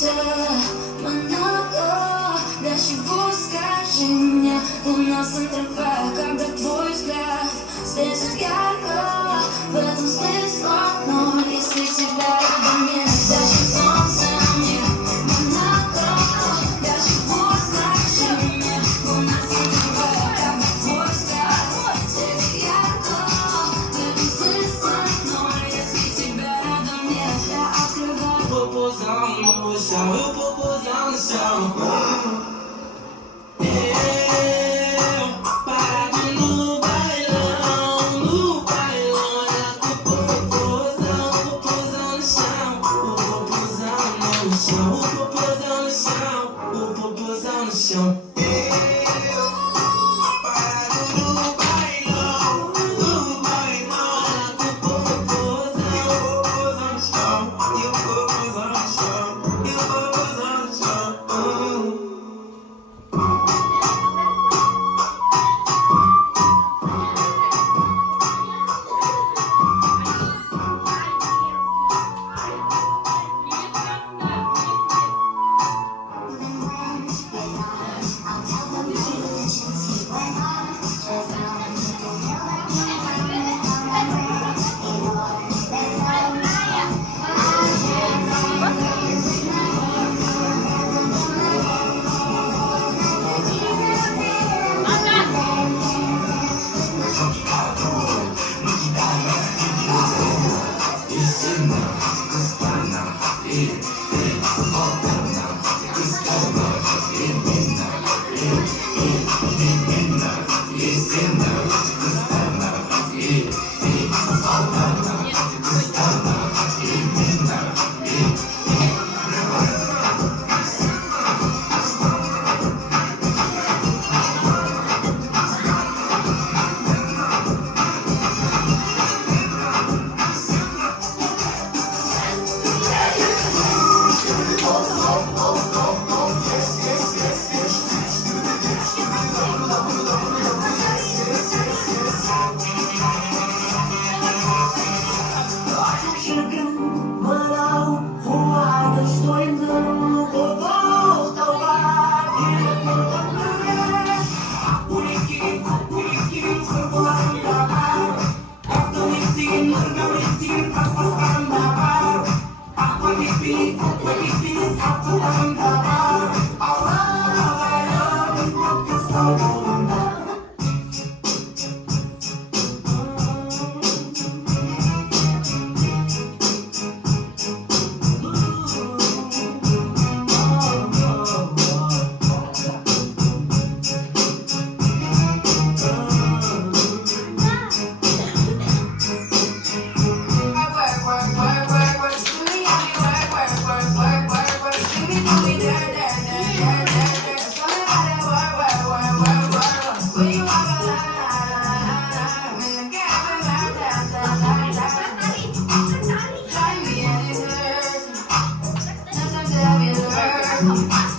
Солнце Монако, дождеву скажи мне, луна в центровая, когда твой взгляд светит ярко, в этом смысл, но если тебя рядом нет, даже солнце мне Монако, дождеву скажи мне, луна центровая, когда твой взгляд светит ярко, в этом смысл, но если тебя рядом нет, я открываю. Popozão no chão, eu popozão no chão. Parado no bailão, é com popozão, popozão no chão. O popozão no chão, o popozão no chão, o popozão no chão. Come